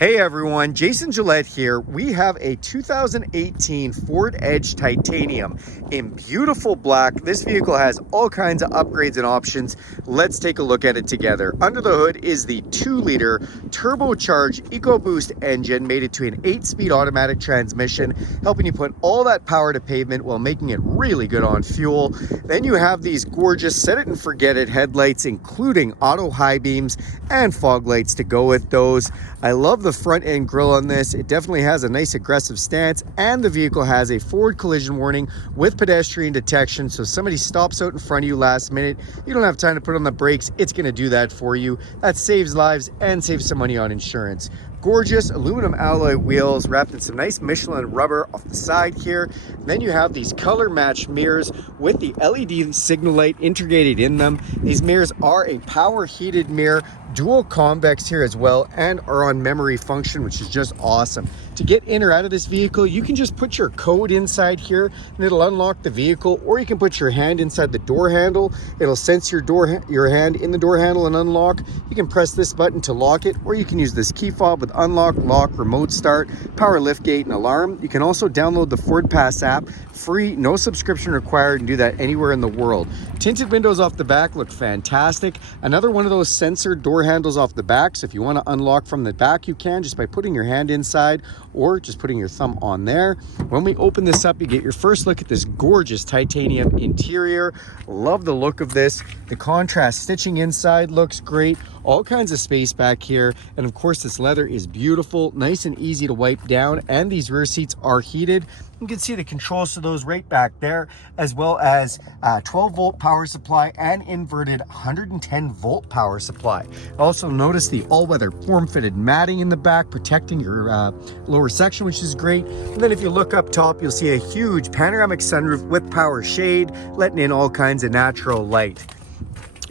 Hey everyone, Jason Gillette here. We have a 2018 Ford Edge Titanium in beautiful black. This vehicle has all kinds of upgrades and options. Let's take a look at it together. Under the hood is the 2-liter turbocharged Ecoboost engine, mated to an 8-speed automatic transmission, helping you put all that power to pavement while making it really good on fuel. Then you have these gorgeous set it and forget it headlights, including auto high beams and fog lights to go with those. I love the front end grille on this. It definitely has a nice aggressive stance, and the vehicle has a forward collision warning with pedestrian detection. So if somebody stops out in front of you last minute, you don't have time to put on the brakes, it's going to do that for you. That saves lives and saves some money on insurance. Gorgeous aluminum alloy wheels wrapped in some nice Michelin rubber off the side here. And then you have these color matched mirrors with the LED signal light integrated in them. These mirrors are a power heated mirror, dual convex here as well, and are on memory function, which is just awesome. To get in or out of this vehicle, you can just put your code inside here and it'll unlock the vehicle, or you can put your hand inside the door handle. It'll sense your hand in the door handle and unlock. You can press this button to lock it, or you can use this key fob with unlock, lock, remote start, power lift gate, and alarm. You can also download the Ford Pass app, free, no subscription required, and do that anywhere in the world. Tinted windows off the back look fantastic. Another one of those sensor door handles off the back, so if you want to unlock from the back, you can just by putting your hand inside or just putting your thumb on there. When we open this up, you get your first look at this gorgeous titanium interior. Love the look of this. The contrast stitching inside looks great. All kinds of space back here, and of course this leather is beautiful, nice and easy to wipe down, and these rear seats are heated. You can see the controls to those right back there, as well as 12-volt power supply and inverted 110-volt power supply. Also notice the all-weather form-fitted matting in the back, protecting your lower section, which is great. And then if you look up top, you'll see a huge panoramic sunroof with power shade, letting in all kinds of natural light.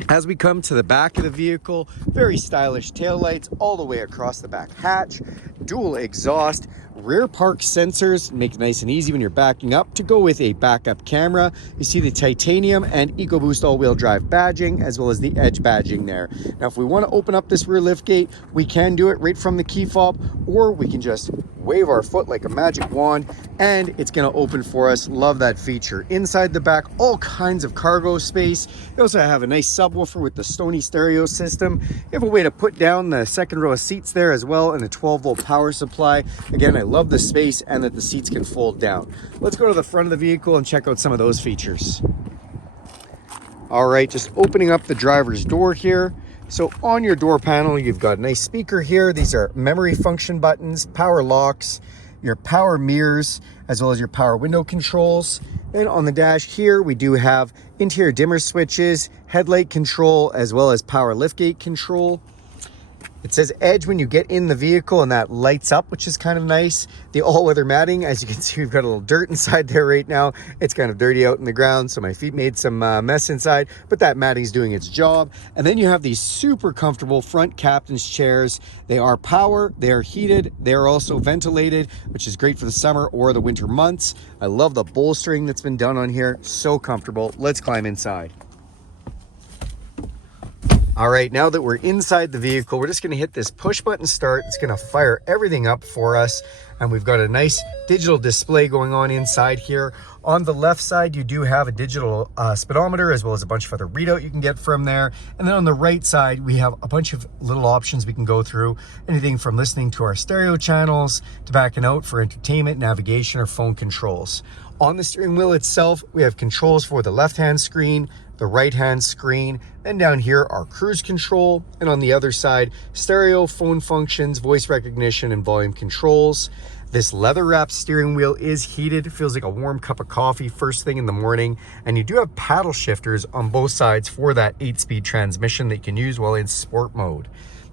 As we come to the back of the vehicle, very stylish taillights all the way across the back hatch, dual exhaust, rear park sensors, make it nice and easy when you're backing up to go with a backup camera. You see the titanium and Ecoboost all-wheel drive badging, as well as the Edge badging there. Now, if we want to open up this rear lift gate, we can do it right from the key fob, or we can just wave our foot like a magic wand and it's going to open for us. Love that feature. Inside the back, all kinds of cargo space. You also have a nice subwoofer with the Sony stereo system. You have a way to put down the second row of seats there as well, and a 12-volt power supply. Again, I love the space and that the seats can fold down. Let's go to the front of the vehicle and check out some of those features. All right, just opening up the driver's door here. So on your door panel, you've got a nice speaker here. These are memory function buttons, power locks, your power mirrors, as well as your power window controls. Then on the dash here, we do have interior dimmer switches, headlight control, as well as power liftgate control. It says Edge when you get in the vehicle, and that lights up, which is kind of nice. The all-weather matting, as you can see, we've got a little dirt inside there right now. It's kind of dirty out in the ground, so my feet made some mess inside, but that matting's doing its job. And then you have these super comfortable front captain's chairs. They are power, they are heated, they are also ventilated, which is great for the summer or the winter months. I love the bolstering that's been done on here. So comfortable. Let's climb inside. All right, now that we're inside the vehicle, we're just going to hit this push button start. It's going to fire everything up for us. And we've got a nice digital display going on inside here. On the left side, you do have a digital speedometer, as well as a bunch of other readout you can get from there. And then on the right side, we have a bunch of little options we can go through. Anything from listening to our stereo channels to backing out for entertainment, navigation, or phone controls. On the steering wheel itself, we have controls for the left-hand screen, the right-hand screen, and down here our cruise control, and on the other side, stereo, phone functions, voice recognition, and volume controls. This leather-wrapped steering wheel is heated. It feels like a warm cup of coffee first thing in the morning, and you do have paddle shifters on both sides for that 8-speed transmission that you can use while in sport mode.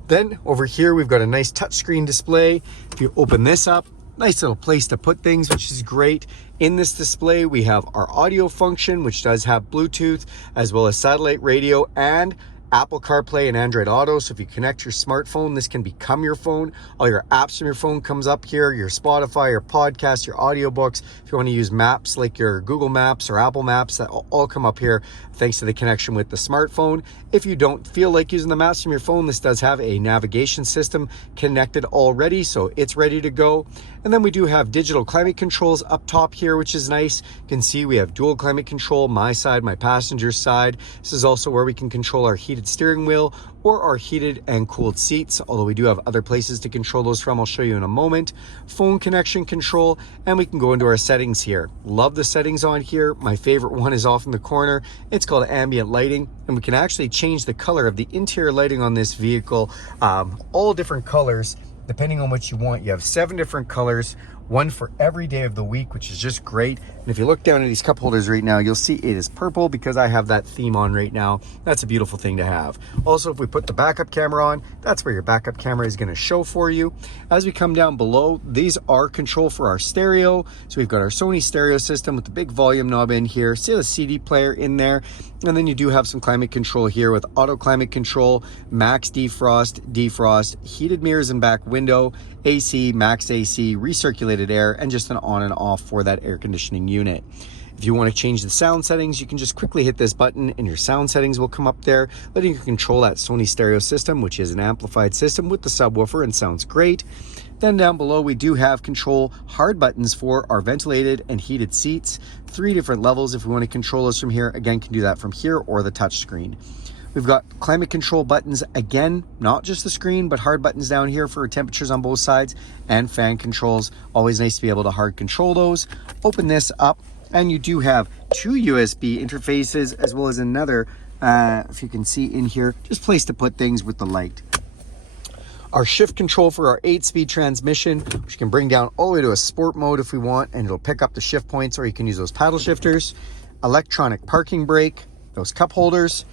Then over here, we've got a nice touchscreen display. If you open this up, nice little place to put things, which is great. In this display, we have our audio function, which does have Bluetooth, as well as satellite radio and Apple CarPlay and Android Auto. So if you connect your smartphone, this can become your phone. All your apps from your phone comes up here, your Spotify, your podcasts, your audiobooks. If you want to use maps like your Google Maps or Apple Maps, that all come up here thanks to the connection with the smartphone. If you don't feel like using the maps from your phone, this does have a navigation system connected already, so it's ready to go. And then we do have digital climate controls up top here, which is nice. You can see we have dual climate control, my side, my passenger side. This is also where we can control our heated steering wheel or our heated and cooled seats, although we do have other places to control those from. I'll show you in a moment. Phone connection control, and we can go into our settings here. Love the settings on here. My favorite one is off in the corner. It's called ambient lighting, and we can actually change the color of the interior lighting on this vehicle, all different colors depending on what you want. You have 7 different colors, one for every day of the week, which is just great. And if you look down at these cup holders right now, you'll see it is purple because I have that theme on right now. That's a beautiful thing to have. Also, if we put the backup camera on, that's where your backup camera is going to show for you. As we come down below, these are control for our stereo. So we've got our Sony stereo system with the big volume knob in here. See the CD player in there. And then you do have some climate control here with auto climate control, max defrost, heated mirrors and back window, AC, max AC, recirculated air, and just an on and off for that air conditioning unit. If you want to change the sound settings, you can just quickly hit this button and your sound settings will come up there, letting you control that Sony stereo system, which is an amplified system with the subwoofer and sounds great. Then down below, we do have control hard buttons for our ventilated and heated seats. 3 different levels if we want to control those from here. Again, can do that from here or the touch screen. We've got climate control buttons, again, not just the screen, but hard buttons down here for temperatures on both sides, and fan controls. Always nice to be able to hard control those. Open this up, and you do have 2 USB interfaces, as well as another, if you can see in here, just place to put things with the light. Our shift control for our 8-speed transmission, which you can bring down all the way to a sport mode if we want, and it'll pick up the shift points, or you can use those paddle shifters. Electronic parking brake, those cup holders,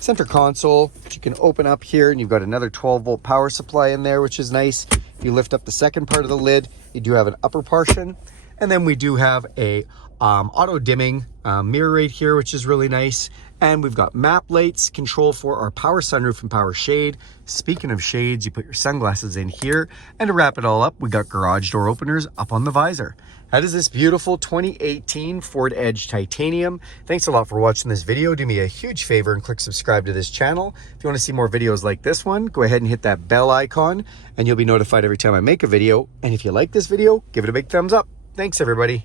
center console, which you can open up here, and you've got another 12-volt power supply in there, which is nice. If you lift up the second part of the lid, you do have an upper portion. And then we do have a auto dimming mirror right here, which is really nice. And we've got map lights, control for our power sunroof and power shade. Speaking of shades, you put your sunglasses in here. And to wrap it all up, we got garage door openers up on the visor. That is this beautiful 2018 Ford Edge Titanium. Thanks a lot for watching this video. Do me a huge favor and click subscribe to this channel. If you want to see more videos like this one, go ahead and hit that bell icon and you'll be notified every time I make a video. And if you like this video, give it a big thumbs up. Thanks, everybody.